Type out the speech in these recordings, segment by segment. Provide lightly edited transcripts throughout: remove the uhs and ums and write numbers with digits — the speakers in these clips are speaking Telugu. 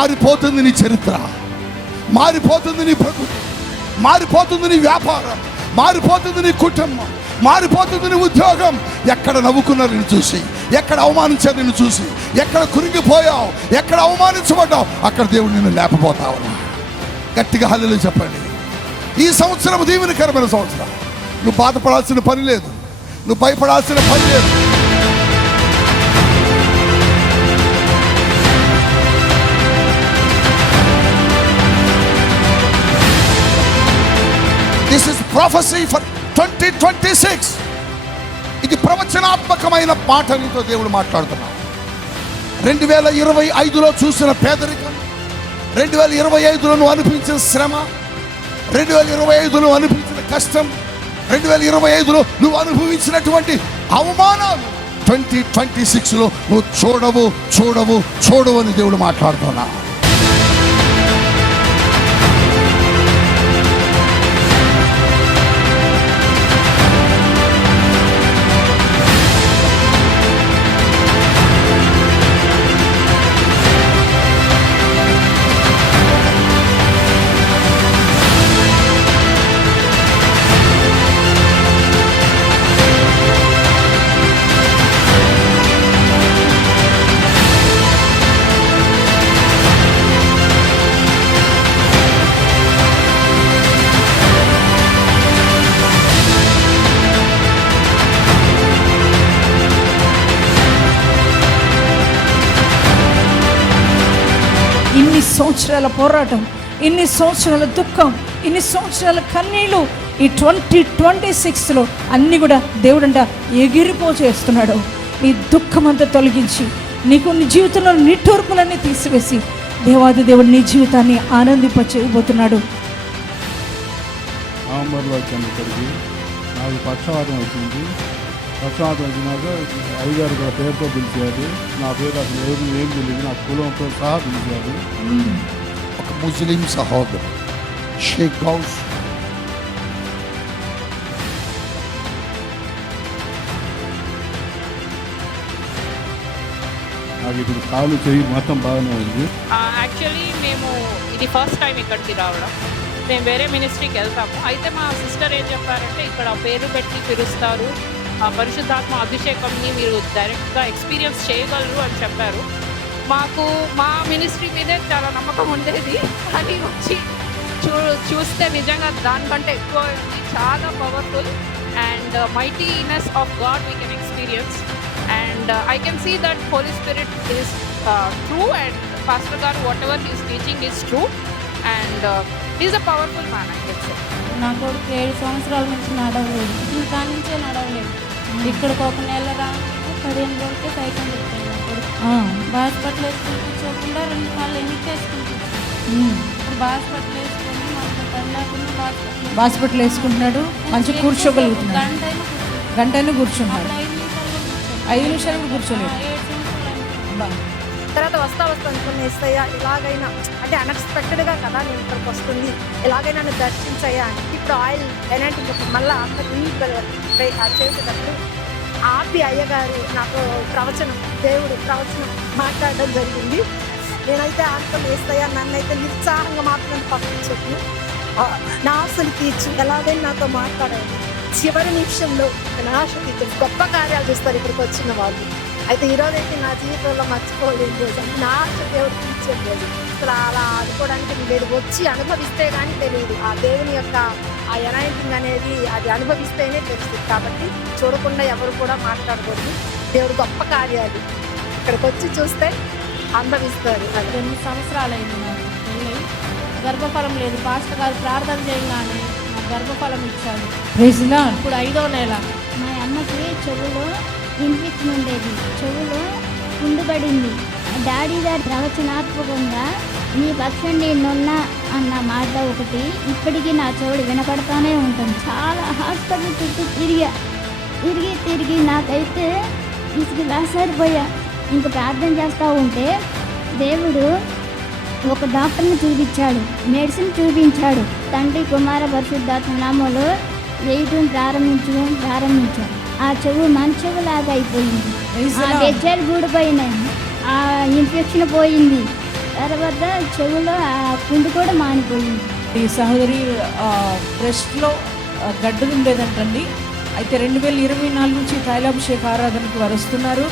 మారిపోతుంది నీ చరిత్ర, మారిపోతుంది నీ ప్రకృతి, మారిపోతుంది నీ వ్యాపారం, మారిపోతుంది నీ కుటుంబం, మారిపోతుంది నీ ఉద్యోగం. ఎక్కడ నవ్వుకున్నారు నిన్ను చూసి, ఎక్కడ అవమానించారు నిన్ను చూసి, ఎక్కడ కురింగిపోయావు, ఎక్కడ అవమానించబడ్డావు, అక్కడ దేవుడు నిన్ను లేపబోతావు. గట్టిగా హల్లెలూయా చెప్పండి. ఈ సంవత్సరం దీవెనకరమైన సంవత్సరం. నువ్వు బాధపడాల్సిన పని లేదు, నువ్వు భయపడాల్సిన పని లేదు. This is prophecy for 2026. ఇది ప్రవచనాత్మకమైన మాట. నీతో దేవుడు మాట్లాడుతున్నాడు. 2025లో చూసిన పేదరికం, 2025లో నువ్వు అనిపించిన శ్రమ, 2025లో అనిపించిన కష్టం, 2025లో నువ్వు అనుభవించినటువంటి అవమానాలు 2026లో నువ్వు చూడవు అని దేవుడు మాట్లాడుతున్నా. ఇన్ని సంవత్సరాల పోరాటం, ఇన్ని సంవత్సరాల దుఃఖం, ఇన్ని సంవత్సరాల కన్నీళ్ళు ఈ 2026లో అన్నీ కూడా దేవుడంట ఎగిరిపోచేస్తున్నాడు. నీ దుఃఖం అంతా తొలగించి నీకు నీ జీవితంలో నిట్టూర్పులన్నీ తీసివేసి దేవాది దేవుడు నీ జీవితాన్ని ఆనందింపచేయబోతున్నాడు. నవంబర్లో వచ్చేసరికి నాకు పక్షవాతం వచ్చింది. పక్షవాతం వచ్చినాక అయ్యగారు కూడా పేరుతో పిలిచారు. నా పేరు అసలు ఏం తెలియదు, నా కులంతో సహా పిలిచారు. ఒక ముస్లిం సహోదరు షేక్ గౌస్ నాకు ఇప్పుడు కాలు చెయ్యి మొత్తం బాగానే ఉంది. యాక్చువల్లీ మేము ఇది ఫస్ట్ టైం ఇక్కడికి రావడం. మేము వేరే మినిస్ట్రీకి వెళ్తాము. అయితే మా సిస్టర్ ఏం చెప్పారంటే ఇక్కడ పేరు పెట్టి పిలుస్తారు, ఆ పరిశుద్ధాత్మ అభిషేకంని మీరు డైరెక్ట్గా ఎక్స్పీరియన్స్ చేయగలరు అని చెప్పారు. మాకు మా మినిస్ట్రీ మీదే చాలా నమ్మకం ఉండేది, కానీ వచ్చి చూస్తే నిజంగా దానికంటే ఎక్కువ ఉంది. చాలా powerful and mightiness of God we can experience, and I can see that Holy Spirit is true, and Pastor Garu whatever he is teaching is true, and he is a powerful man, I can say. నా కొడుకు 7 సంవత్సరాల నుంచి నడవలేదు, ఇంకా నుంచే నడవలేదు. ఇక్కడికి ఒక నెల రాగానే 15 రోజులకే సైకిల్ పెట్టాను. నా కొడుకు హాస్పిటల్ వేసుకుని కూర్చోకుండా 2 సార్లు ఎన్నిక వేసుకుంటాను. ఇప్పుడు హాస్పిటల్ వేసుకొని మనకు తల్లాకుండా హాస్పిటల్ వేసుకుంటున్నాడు, మంచి కూర్చోగలుగుతున్నాడు. గంటైనా కూర్చున్నాడు, 5 నిమిషాలు కూర్చోలేదు. తర్వాత వస్తా అనుకుని వేస్తాయా ఇలాగైనా, అంటే అన్ఎక్స్పెక్టెడ్గా కదా నేను ఇక్కడికి వస్తుంది, ఎలాగైనా నన్ను దర్శించయ్యా అని. ఇప్పుడు ఆయిల్ ఎలాంటి మళ్ళీ అందరు చేసేటప్పుడు ఆపి అయ్యగారు నాకు దేవుడు ప్రవచనం మాట్లాడడం జరిగింది. నేనైతే ఆంతం వేస్తాయా, నన్నైతే నిరుత్సాహంగా మాత్రం పంపించు, నా ఆశలు తీర్చు, ఎలాగైనా నాతో మాట్లాడాలి. చివరి నిమిషంలో నా ఆశ తీర్చు, గొప్ప కార్యాలు చూస్తారు ఇక్కడికి వచ్చిన వాళ్ళు. అయితే ఈరోజైతే నా జీవితంలో మర్చిపోలేని రోజు, నా ఆశ దేవుడు తీర్చేది రోజు. అసలు అలా ఆడుకోవడానికి లేదు, వచ్చి అనుభవిస్తే కానీ తెలియదు. ఆ దేవుని యొక్క ఆ ఎనాయింటింగ్ అనేది అది అనుభవిస్తేనే తెలుస్తుంది. కాబట్టి చూడకుండా ఎవరు కూడా మాట్లాడకూడదు. దేవుడు గొప్ప కార్యాలు ఇక్కడికి వచ్చి చూస్తే అనుభవిస్తారు. 2 సంవత్సరాలైంది నాకు పెళ్ళి, గర్భఫలం లేదు. పాస్టర్ గారు ప్రార్థన చేయగానే నాకు గర్భఫలం ఇచ్చాడు. ఇప్పుడు 5వ నెల. మా అమ్మకి చెవులో ఇన్ఫెక్షన్ ఉండేది, చెవులో ఉండిపడింది. డాడీ గారు ప్రవచనాత్మకంగా నీ పక్షం నేనున్నా అన్న మాట ఒకటి ఇప్పటికీ నా చెవుడు వినపడతానే ఉంటుంది. చాలా హాస్పిటల్ చుట్టూ తిరిగి నాకైతే ఇసుకు వేసారిపోయా. ఇంక ప్రార్థన చేస్తూ ఉంటే దేవుడు ఒక డాక్టర్ని చూపించాడు, మెడిసిన్ చూపించాడు. తండ్రి కుమార పరిశుద్ధాత్మ నామములో వేయటం ప్రారంభించాడు. ఆ చెవు మన చెవులాగా అయిపోయింది, ఆ గెజ్జలు గూడిపోయినాయి, ఆ ఇన్ఫెక్షన్ పోయింది. తర్వాత చెవులో ఆ పుండు కూడా మానిపోయింది. ఈ సహోదరి బ్రెస్ట్లో గడ్డలు ఉండేదంటండి. అయితే 2024 నుంచి తైలాభిషేక ఆరాధనకు వారు వస్తున్నారు.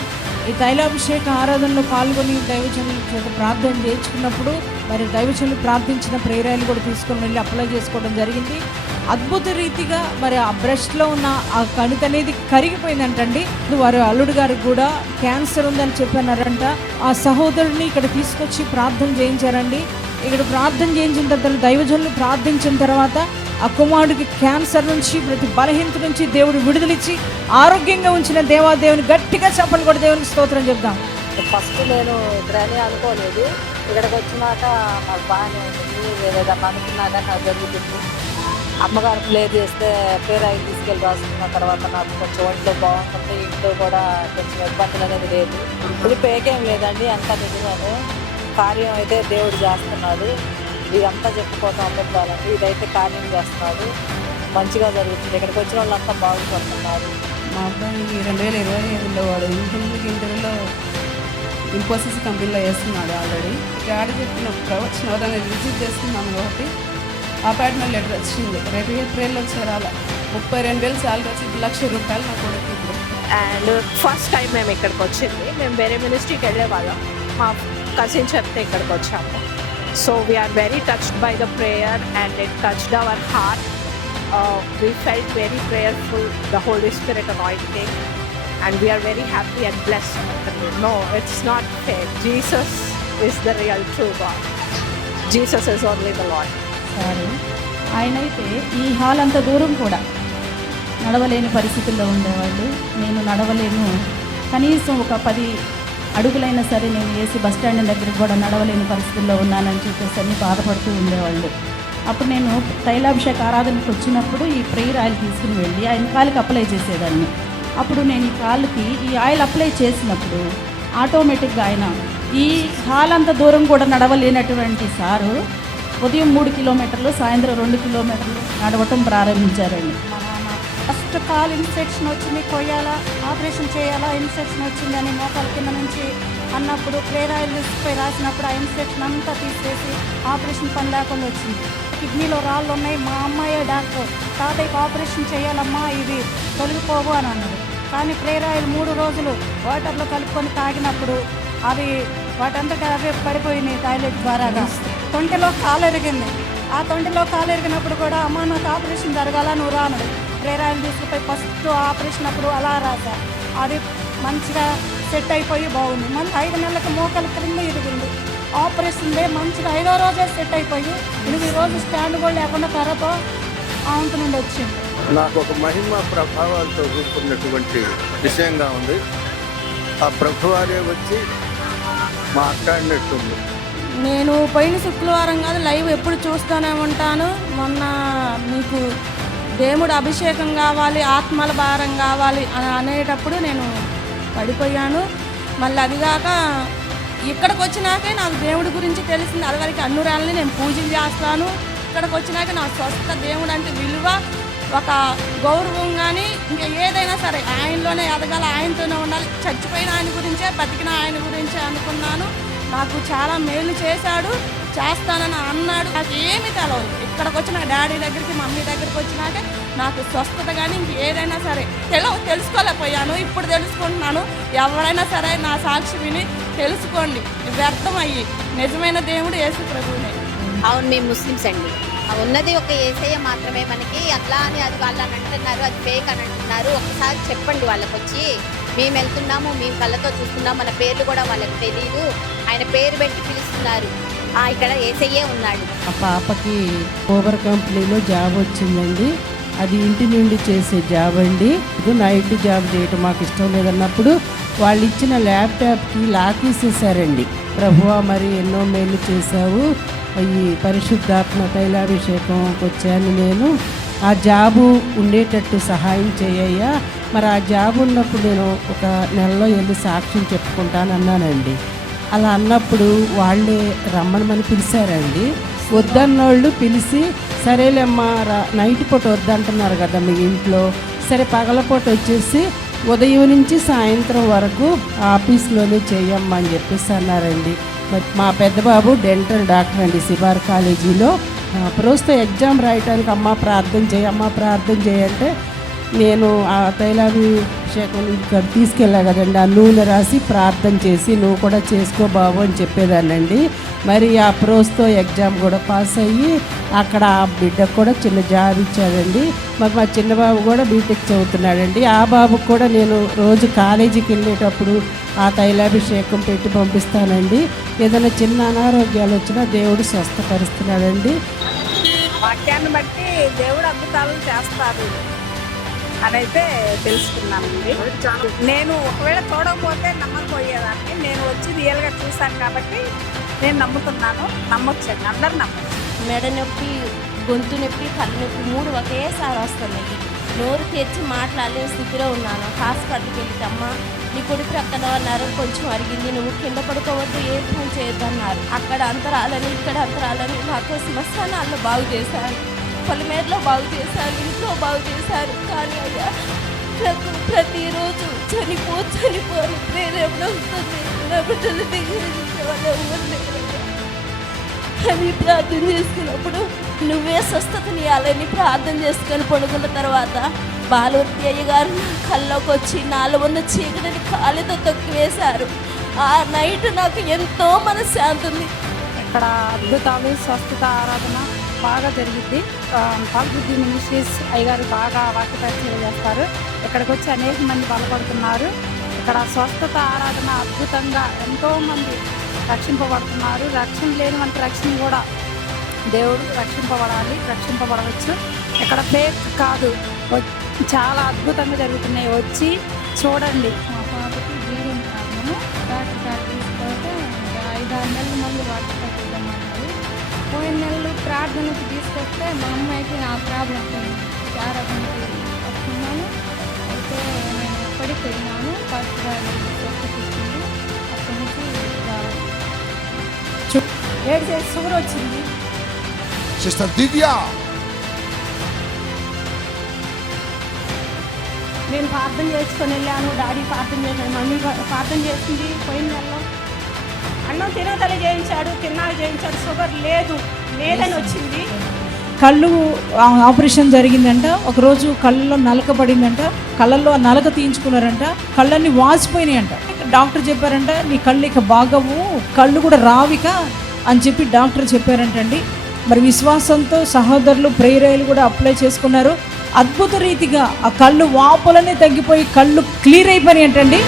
ఈ తైలాభిషేక ఆరాధనలో పాల్గొని దైవజనుల చేత ప్రార్థన చేయించుకున్నప్పుడు మరి దైవజనులు ప్రార్థించిన ప్రేరాలు కూడా తీసుకొని వెళ్ళి అప్లై చేసుకోవడం జరిగింది. అద్భుత రీతిగా మరి ఆ బ్రెస్ట్లో ఉన్న ఆ కణితి అనేది కరిగిపోయిందంటండి. వారు అల్లుడు గారికి కూడా క్యాన్సర్ ఉందని చెప్పన్నారంట. ఆ సహోదరుని ఇక్కడ తీసుకొచ్చి ప్రార్థన చేయించారండి. ఇక్కడ ప్రార్థన చేయించిన తర్వాత దైవజనులు ప్రార్థించిన తర్వాత ఆ కుమారుడికి క్యాన్సర్ నుంచి, ప్రతి బలహీనత నుంచి దేవుడు విడుదలిచ్చి ఆరోగ్యంగా ఉంచిన దేవాదేవుని గట్టిగా చెప్పలు కూడా దేవునికి స్తోత్రం చెప్దాం. ఫస్ట్ నేను ఇక్కడనే అనుకోలేదు, ఇక్కడికి వచ్చినాక నాకు బాగానే ఉంటుంది. ఏదైనా అనుకున్నాక నాకు జరుగుతుంది. అమ్మగారు ప్లేర్ చేస్తే పేరాయిలు తీసుకెళ్ళి రాసుకున్న తర్వాత నాకు కొంచెం ఒంట్లో బాగుంటుంది. ఇంట్లో కూడా కొంచెం ఇబ్బందులు అనేది లేదు. ఇది పేకేం లేదండి, అంతా నిజమే. కార్యం అయితే దేవుడు చేస్తున్నాడు. ఇదంతా చెప్పుకోవటం అబద్ధాలండి. ఇదైతే కార్యం చేస్తున్నాడు, మంచిగా జరుగుతుంది. ఇక్కడికి వచ్చిన వాళ్ళంతా బాగుపడుతున్నారు. మా అబ్బాయి 2025లో వాడు ఇంటర్వ్యూలో ఇన్ఫోసిస్ కంపెనీలో వేస్తున్నాడు ఆల్రెడీ. డాడీ చెప్పిన ప్రవచన అనేది రిసీవ్ చేసుకున్నాను కాబట్టి అపాయింట్మెంట్ లెటర్ వచ్చింది. రేపు ఏప్రిల్లో చేరాల 32,000 శాలరీ వచ్చి 1,00,000 రూపాయలు నా కొడుకు ఇప్పుడు. అండ్ ఫస్ట్ టైం మేము ఇక్కడికి వచ్చింది. మేము వేరే మినిస్ట్రీకి వెళ్ళే వాళ్ళం. మా కజిన్ చెప్తే ఇక్కడికి వచ్చాము. So we are very touched by the prayer and it touched our heart. We felt very prayerful, the Holy Spirit anointing, and we are very happy and blessed. No, it's not fake. Jesus is the real true God. Jesus is only the Lord. సరే, ఆయనైతే ఈ హాల్ అంత దూరం కూడా నడవలేని పరిస్థితుల్లో ఉండేవాళ్ళు. నేను నడవలేను, కనీసం ఒక 10 అడుగులైనా సరే నేను ఏసీ బస్ స్టాండ్ దగ్గరికి కూడా నడవలేని పరిస్థితుల్లో ఉన్నానని చెప్పేసి అన్ని బాధపడుతూ ఉండేవాళ్ళు. అప్పుడు నేను తైలాభిషేక ఆరాధనకు వచ్చినప్పుడు ఈ ప్రేయర్ ఆయిల్ తీసుకుని వెళ్ళి ఆయన కాళ్ళకి అప్లై చేసేదాన్ని. అప్పుడు నేను ఈ కాళ్ళకి ఈ ఆయిల్ అప్లై చేసినప్పుడు ఆటోమేటిక్గా ఆయన ఈ హాల్ అంత దూరం కూడా నడవలేనటువంటి సారు ఉదయం 3 కిలోమీటర్లు, సాయంత్రం 2 కిలోమీటర్లు నడవటం ప్రారంభించారండి. మా నాన్న ఫస్ట్ కాల్ ఇన్ఫెక్షన్ వచ్చింది, కొయ్యాలా, ఆపరేషన్ చేయాలా, ఇన్ఫెక్షన్ వచ్చిందని మోకాల కింద నుంచి అన్నప్పుడు ప్రేయర్ ఆయిల్ తీసుకుపోయి రాసినప్పుడు ఆ ఇన్ఫెక్షన్ అంతా తీసేసి ఆపరేషన్ పని లేకుండా వచ్చింది. కిడ్నీలో రాళ్ళు ఉన్నాయి. మా అమ్మాయే డాక్టర్, తాతయ్యకి ఆపరేషన్ చేయాలమ్మా, ఇవి తొలగిపోవు అని అన్నాడు. కానీ ప్రేయర్ ఆయిల్ 3 రోజులు వాటర్లో కలుపుకొని తాగినప్పుడు అవి వాటంతటా అవే పడిపోయినాయి టాయిలెట్ ద్వారాగా. తొంటిలో కాలు ఎరిగింది. ఆ తొంటిలో కాలు ఎరిగినప్పుడు కూడా అమ్మ నాకు ఆపరేషన్ జరగాల, నువ్వు రానుడు. ప్రేయర్ ఆయిల్ తీసుకుపోయి ఫస్ట్ ఆపరేషన్ అప్పుడు అలా రాసా. అది మంచిగా సెట్ అయిపోయి బాగుంది. మళ్ళీ 5 నెలలకు మోకాల క్రింద ఇరిగింది. ఆపరేషన్ మంచిగా 5వ రోజే సెట్ అయిపోయి 8 రోజు స్టాండ్ కూడా లేకుండా కర్రతో ఆంత నుండి వచ్చింది. నాకు ఒక మహిమ ప్రభావాలతో కూడుకున్నటువంటి విషయంగా ఉంది. ఆ ప్రభువారే వచ్చి మాట్లాడినట్టుంది. నేను పోయిన శుక్రవారం కాదు లైవ్ ఎప్పుడు చూస్తూనే ఉంటాను. మొన్న మీకు దేవుడు అభిషేకం కావాలి, ఆత్మల భారం కావాలి అని అనేటప్పుడు నేను పడిపోయాను. మళ్ళీ అదిగాక ఇక్కడికి వచ్చినాకే నాకు దేవుడి గురించి తెలిసింది. అదివరకు అన్నురాలని నేను పూజలు చేస్తాను. ఇక్కడికి వచ్చినాక నా స్వస్థ దేవుడు అంటే విలువ, ఒక గౌరవం కానీ ఇంకా ఏదైనా సరే ఆయనలోనే ఎదగాలి, ఆయనతోనే ఉండాలి. చచ్చిపోయిన ఆయన గురించే, బతికిన ఆయన గురించే అనుకున్నాను. నాకు చాలా మేలు చేశాడు, చేస్తానని అన్నాడు. నాకు ఏమీ తెలవదు. ఇక్కడికి వచ్చిన డాడీ దగ్గరికి, మమ్మీ దగ్గరికి వచ్చినాకే నాకు స్వస్థత కానీ ఇంక ఏదైనా సరే తెలుసుకోలేకపోయాను. ఇప్పుడు తెలుసుకుంటున్నాను. ఎవరైనా సరే నా సాక్షి విని తెలుసుకోండి. వ్యర్థమయ్యి నిజమైన దేవుడు యేసు ప్రభువునే. అవును, మేము ముస్లిమ్స్ అండి. ఉన్నది ఒక యేసయ్య మాత్రమే మనకి. అట్లా అని అది వాళ్ళని అంటున్నారు, అది ఫేక్ అని అంటున్నారు. ఒకసారి చెప్పండి వాళ్ళకి వచ్చి, మేము వెళ్తున్నాము, మేము కళ్ళతో చూస్తున్నాం, మన పేర్లు కూడా వాళ్ళకి తెలియదు, ఆయన పేరు పెట్టి పిలుస్తున్నారు, ఇక్కడ యేసయ్యే ఉన్నాడు. ఆ పాపకి ఓవర్ కంపెనీలో జాబ్ వచ్చిందండి. అది ఇంటి నుండి చేసే జాబ్ అండి. నైట్ జాబ్ చేయటం మాకు ఇష్టం లేదన్నప్పుడు వాళ్ళు ఇచ్చిన ల్యాప్టాప్కి లాక్ వేసేసారండి. ప్రభువా మరి ఎన్నో మేలు చేశావు, ఈ పరిశుద్ధాత్మ తైలాభిషేకంకి వచ్చాను నేను, ఆ జాబు ఉండేటట్టు సహాయం చేయయ్యా. మరి ఆ జాబ్ ఉన్నప్పుడు నేను ఒక నెలలో వెళ్ళి సాక్ష్యం చెప్పుకుంటాను అన్నానండి. అలా అన్నప్పుడు వాళ్ళే రమ్మని పిలిచారండి. వద్దన్నోళ్ళు పిలిచి సరేలేమ్మా నైట్ పూట వద్దంటున్నారు కదా మీ ఇంట్లో, సరే పగలపూట వచ్చేసి ఉదయం నుంచి సాయంత్రం వరకు ఆఫీస్లోనే చేయమ్మా అని చెప్పేసి అన్నారండి. మరి మా పెద్ద బాబు డెంటల్ డాక్టర్ అండి సిబార్ కాలేజీలో. ప్రస్తుతం ఎగ్జామ్ రాయటానికి అమ్మ ప్రార్థన చేయంటే నేను ఆ తైలాభిషేకం ఇక్కడ తీసుకెళ్ళా కదండి, ఆ నూనె రాసి ప్రార్థన చేసి నువ్వు కూడా చేసుకో బాబు అని చెప్పేదానండి. మరి ఆ ప్రోస్తో ఎగ్జామ్ కూడా పాస్ అయ్యి అక్కడ ఆ బిడ్డకు కూడా చిన్న జాబ్ ఇచ్చాడండి. మరి మా చిన్న బాబు కూడా బీటెక్ చదువుతున్నాడండి. ఆ బాబుకు కూడా నేను రోజు కాలేజీకి వెళ్ళేటప్పుడు ఆ తైలాభిషేకం పెట్టి పంపిస్తానండి. ఏదైనా చిన్న అనారోగ్యాలు వచ్చినా దేవుడు స్వస్థపరుస్తున్నాడండి. వాక్యాన్ని బట్టి దేవుడు అద్భుతాలు చేస్తారు అదైతే తెలుసుకున్నానండి. నేను ఒకవేళ చూడకపోతే నమ్మకపోయేదాన్ని. నేను వచ్చి రియల్గా చూశాను కాబట్టి నేను నమ్ముతున్నాను. నమ్మొచ్చండి, అందరు నమ్మచ్చు. మెడ నొప్పి, గొంతు నొప్పి, కళ్ళు నొప్పి 3 ఒకేసారి వస్తున్నాయి. నోరు తెరిచి మాట్లాడలేని స్థితిలో ఉన్నాను. హాస్పిటల్కి వెళ్తే అమ్మ నీ కొడి ప్రక్కన అన్నారు, కొంచెం అరిగింది, నువ్వు కింద పడుకోవద్దు, ఏ ఫోన్ చేయొద్దన్నారు. అక్కడ అంతరాలని ఇక్కడ అంతరాలని నాకు శ్మశానాల్లో బాగు చేశారు, పొలిమేరలో బాగు చేశారు, ఇంట్లో బాగు చేశారు. కానీ అయ్యా నాకు ప్రతిరోజు చనిపోని ప్రేరేపణ వస్తుంది. నా బిడ్డలు దిగించే వాళ్ళు ఎవరు లేరు. అవి ప్రార్థన చేసుకున్నప్పుడు నువ్వే స్వస్థతనియాలని ప్రార్థన చేసుకొని పడుకున్న తర్వాత బాలవర్తి అయ్య గారు నా కల్లోకి వచ్చి నాలో ఉన్న చీకటిని కాలితో తొక్కివేశారు. ఆ నైట్ నాకు ఎంతో మనశ్శాంతి ఉంది. ఇక్కడ అద్భుతాలు, స్వస్థత ఆరాధన బాగా జరిగిద్ది. పాల్బుద్ధి మినిస్ట్రీస్ అయ్యగారు బాగా వాక్య పరిచయం చేస్తారు. ఇక్కడికి వచ్చి అనేక మంది బలపడుతున్నారు. ఇక్కడ స్వస్థత ఆరాధన అద్భుతంగా ఎంతోమంది రక్షింపబడుతున్నారు. రక్షణ లేని వంటి రక్షణ కూడా దేవుడు రక్షింపబడవచ్చు. ఇక్కడ ఫేక్ కాదు, చాలా అద్భుతంగా జరుగుతున్నాయి. వచ్చి చూడండి. మా పాపకి బ్లీడింగ్ ప్రాబ్లము డాక్టర్ గారు తీసుకుంటే 5-6 నెలలు మళ్ళీ వాటర్ పట్టిద్దామన్నారు. పోయిన నెలలు ప్రార్థనకి తీసుకొస్తే మా అమ్మాయికి నా ప్రాబ్లం ఆరోగ్యానికి వస్తున్నాను. అయితే నేను పడిపోయినాను. ఫస్ట్ గారు ఇచ్చింది. అప్పటి నుంచి షుగర్ వచ్చింది. సిస్టర్ దివ్య, నేను ప్రార్థన చేసుకొని వెళ్ళాను. డాడీ ప్రార్థన చేశాడు, మమ్మీ ప్రార్థన చేసింది. పోయిన నెలలో అన్నం తినతలే చేయించాడు, తిన్నాక చేయించాడు. షుగర్ లేదని వచ్చింది. కళ్ళు ఆపరేషన్ జరిగిందంట. ఒకరోజు కళ్ళలో నలక పడిందంట. కళ్ళల్లో ఆ నలక తీయించుకున్నారంట. కళ్ళన్నీ వాసిపోయినాయంట. డాక్టర్ చెప్పారంట, నీ కళ్ళు ఇక బాగవు, కళ్ళు కూడా రావిక అని చెప్పి డాక్టర్ చెప్పారంటండి. మరి విశ్వాసంతో సహోదరులు ప్రేయర్లు కూడా అప్లై చేసుకున్నారు. అద్భుత రీతిగా ఆ కళ్ళు వాపులనే తగ్గిపోయి కళ్ళు క్లియర్ అయిపోయినాయి అంటండి.